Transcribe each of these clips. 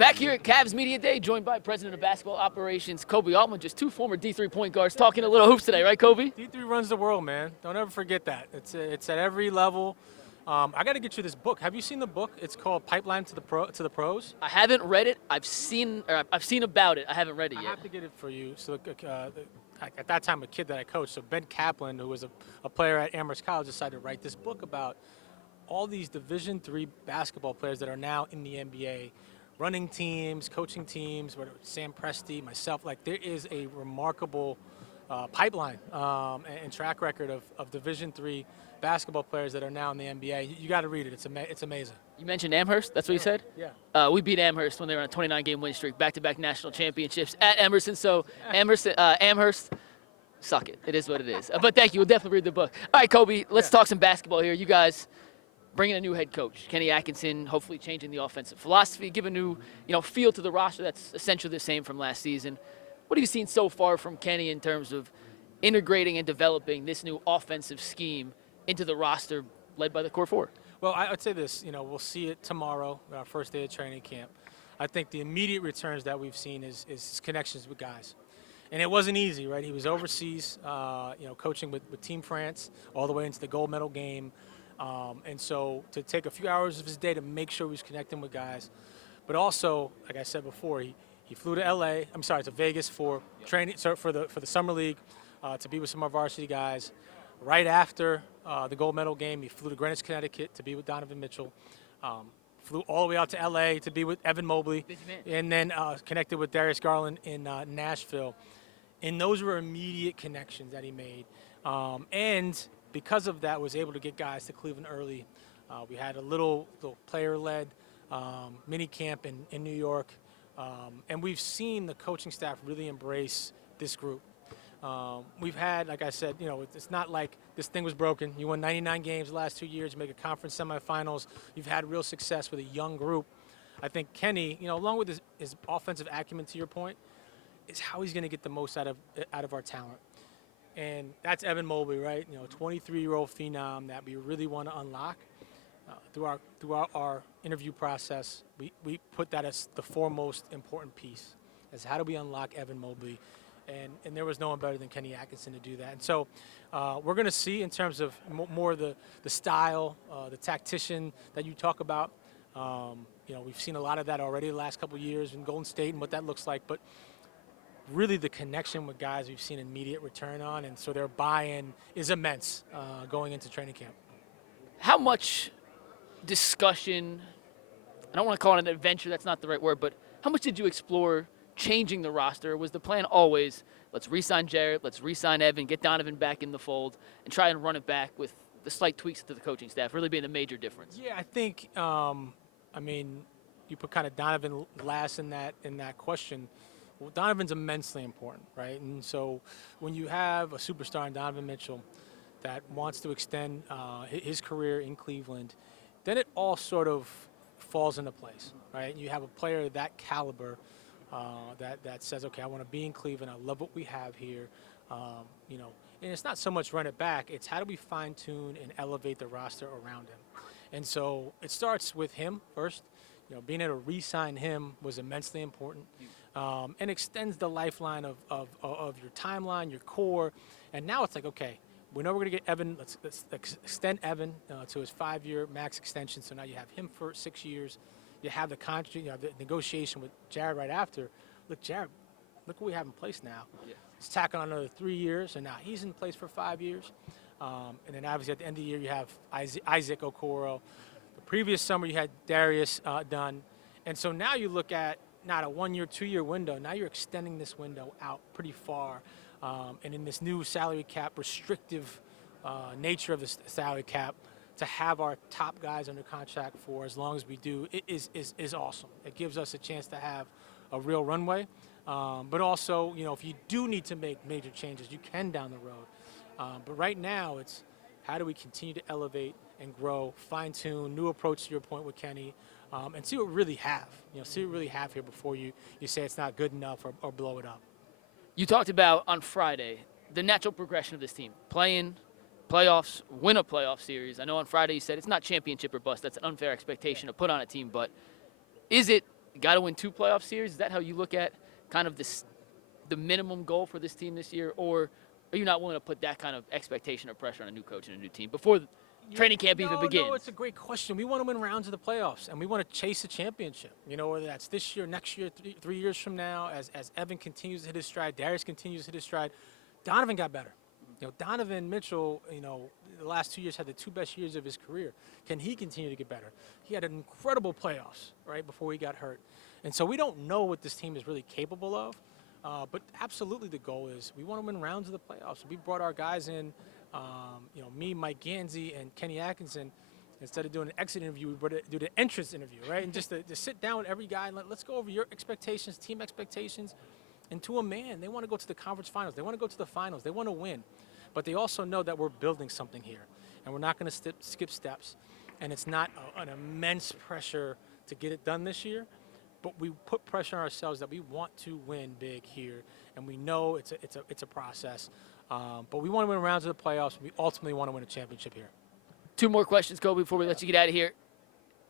Back here at Cavs Media Day, joined by President of Basketball Operations, Koby Altman, just two former D3 point guards talking a little hoops today, right, Koby? D3 runs the world, man. Don't ever forget that. It's at every level. I got to get you this book. Have you seen the book? It's called Pipeline to the Pros. I haven't read it. I've seen about it. I haven't read it yet. I have to get it for you. So at that time, a kid that I coached, so Ben Kaplan, who was a player at Amherst College, decided to write this book about all these Division III basketball players that are now in the NBA, running teams, coaching teams, whether it's Sam Presti, myself. Like, there is a remarkable pipeline and track record of Division III basketball players that are now in the NBA. You got to read it. It's amazing. You mentioned Amherst. That's what you said? Yeah. We beat Amherst when they were on a 29-game win streak, back-to-back national championships at Emerson. So Amherst, suck it. It is what it is. But thank you. We'll definitely read the book. All right, Koby, let's talk some basketball here. You guys bringing a new head coach, Kenny Atkinson, hopefully changing the offensive philosophy, give a new feel to the roster that's essentially the same from last season. What have you seen so far from Kenny in terms of integrating and developing this new offensive scheme into the roster led by the core four? Well, I would say this, we'll see it tomorrow, our first day of training camp. I think the immediate returns that we've seen is his connections with guys. And it wasn't easy, right? He was overseas, coaching with Team France all the way into the gold medal game. And so to take a few hours of his day to make sure he was connecting with guys. But also, like I said before, he flew to Vegas for training, for the summer league, to be with some of our varsity guys. Right after the gold medal game, he flew to Greenwich, Connecticut to be with Donovan Mitchell. Flew all the way out to LA to be with Evan Mobley, and then connected with Darius Garland in Nashville. And those were immediate connections that he made. And because of that, was able to get guys to Cleveland early. We had a little player-led mini camp in New York. And we've seen the coaching staff really embrace this group. We've had, like I said, it's not like this thing was broken. You won 99 games the last 2 years. You make a conference semifinals. You've had real success with a young group. I think Kenny, along with his offensive acumen, to your point, is how he's going to get the most out of our talent. And that's Evan Mobley, right? 23-year-old phenom that we really want to unlock. Through our interview process, we put that as the foremost important piece, as how do we unlock Evan Mobley. And there was no one better than Kenny Atkinson to do that. And so we're going to see in terms of more the style, the tactician that you talk about. We've seen a lot of that already the last couple of years in Golden State and what that looks like. But really the connection with guys we've seen immediate return on, and so their buy-in is immense going into training camp. How much discussion, I don't want to call it an adventure, that's not the right word, but how much did you explore changing the roster? Was the plan always, let's re-sign Jarrett, let's re-sign Evan, get Donovan back in the fold, and try and run it back with the slight tweaks to the coaching staff, really being a major difference? Yeah, I think, you put kind of Donovan last in that question. Well, Donovan's immensely important, right? And so when you have a superstar in Donovan Mitchell that wants to extend his career in Cleveland, then it all sort of falls into place, right? You have a player of that caliber that says, okay, I want to be in Cleveland. I love what we have here, And it's not so much run it back. It's how do we fine-tune and elevate the roster around him. And so it starts with him first. Being able to re-sign him was immensely important. And extends the lifeline of your timeline, your core. And now it's like, okay, we know we're going to get Evan. Let's extend Evan to his 5-year max extension. So now you have him for 6 years. You have the contract, the negotiation with Jared right after. Look, Jared, look what we have in place now. Yeah. He's tacking on another 3 years, and now he's in place for 5 years. And then obviously at the end of the year, you have Isaac Okoro. The previous summer, you had Darius done. And so now you look at not a 1-year, 2-year window. Now you're extending this window out pretty far. And in this new salary cap, restrictive nature of the salary cap, to have our top guys under contract for as long as we do is awesome. It gives us a chance to have a real runway. But also, if you do need to make major changes, you can down the road. But right now, it's how do we continue to elevate and grow, fine-tune, new approach to your point with Kenny, and see what we really have. See what we really have here before you say it's not good enough or blow it up. You talked about on Friday the natural progression of this team, playing playoffs, win a playoff series. I know on Friday you said it's not championship or bust. That's an unfair expectation to put on a team, but is it got to win 2 playoff series? Is that how you look at kind of the minimum goal for this team this year? Or are you not willing to put that kind of expectation or pressure on a new coach and a new team before training camp even begins? No, it's a great question. We want to win rounds of the playoffs, and we want to chase a championship. You know, whether that's this year, next year, 3 years from now, as Evan continues to hit his stride, Darius continues to hit his stride. Donovan got better. You know, Donovan Mitchell, you know, the last 2 years had the 2 best years of his career. Can he continue to get better? He had an incredible playoffs, right, before he got hurt. And so we don't know what this team is really capable of, but absolutely the goal is we want to win rounds of the playoffs. We brought our guys in, you know, me, Mike Gansey, and Kenny Atkinson. Instead of doing an exit interview, we brought do the entrance interview, right? And just to sit down with every guy and let's go over your expectations, team expectations, and to a man, they want to go to the conference finals. They want to go to the finals. They want to win. But they also know that we're building something here, and we're not going to skip steps. And it's not an immense pressure to get it done this year, but we put pressure on ourselves that we want to win big here, and we know it's a process. But we want to win rounds of the playoffs. We ultimately want to win a championship here. 2 more questions, Koby, before we let you get out of here.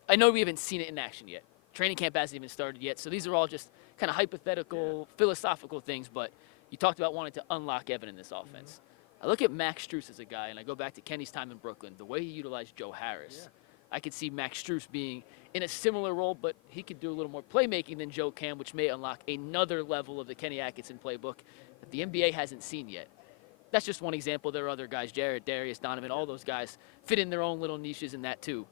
I know we haven't seen it in action yet. Training camp hasn't even started yet, so these are all just kind of hypothetical, philosophical things, but you talked about wanting to unlock Evan in this offense. I look at Max Strus as a guy, and I go back to Kenny's time in Brooklyn, the way he utilized Joe Harris. I could see Max Strus being in a similar role, but he could do a little more playmaking than Joe can, which may unlock another level of the Kenny Atkinson playbook that the NBA hasn't seen yet. That's just one example. There are other guys, Jared, Darius, Donovan, all those guys fit in their own little niches in that too.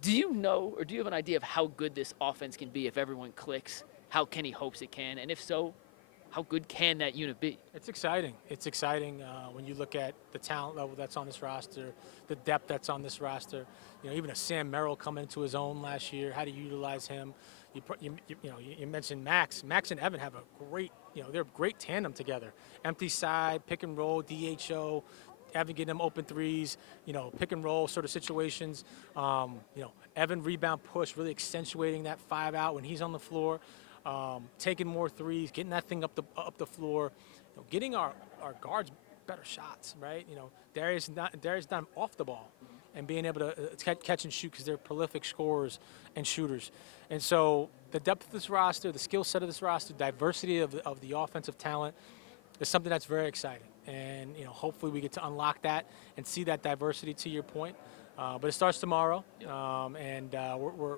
Do you know, or do you have an idea of how good this offense can be if everyone clicks, how Kenny hopes it can, and if so, how good can that unit be? It's exciting. It's exciting when you look at the talent level that's on this roster, the depth that's on this roster. You know, even a Sam Merrill coming into his own last year. How to utilize him. You mentioned Max. Max and Evan have a great, they're a great tandem together. Empty side, pick and roll, DHO. Evan getting them open threes, pick and roll sort of situations. Evan rebound push, really accentuating that 5 out when he's on the floor. Taking more threes, getting that thing up the floor, getting our guards better shots, right? Darius not off the ball, and being able to catch and shoot because they're prolific scorers and shooters. And so the depth of this roster, the skill set of this roster, diversity of the offensive talent is something that's very exciting. And hopefully we get to unlock that and see that diversity, to your point. But it starts tomorrow, and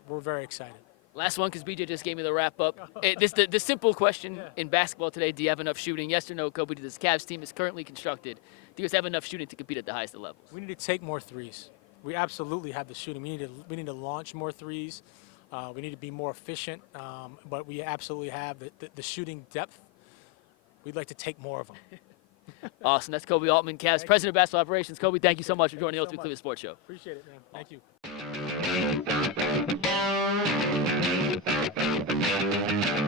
we're very excited. Last one, because BJ just gave me the wrap-up. The simple question in basketball today, do you have enough shooting? Yes or no, Koby, this Cavs team is currently constructed. Do you guys have enough shooting to compete at the highest of levels? We need to take more threes. We absolutely have the shooting. We need to launch more threes. We need to be more efficient, but we absolutely have the shooting depth. We'd like to take more of them. Awesome. That's Koby Altman, Cavs President of Basketball Operations. Koby, thank you so much for joining the Ultimate Cleveland Sports Show. Appreciate it, man. Thank you. Awesome.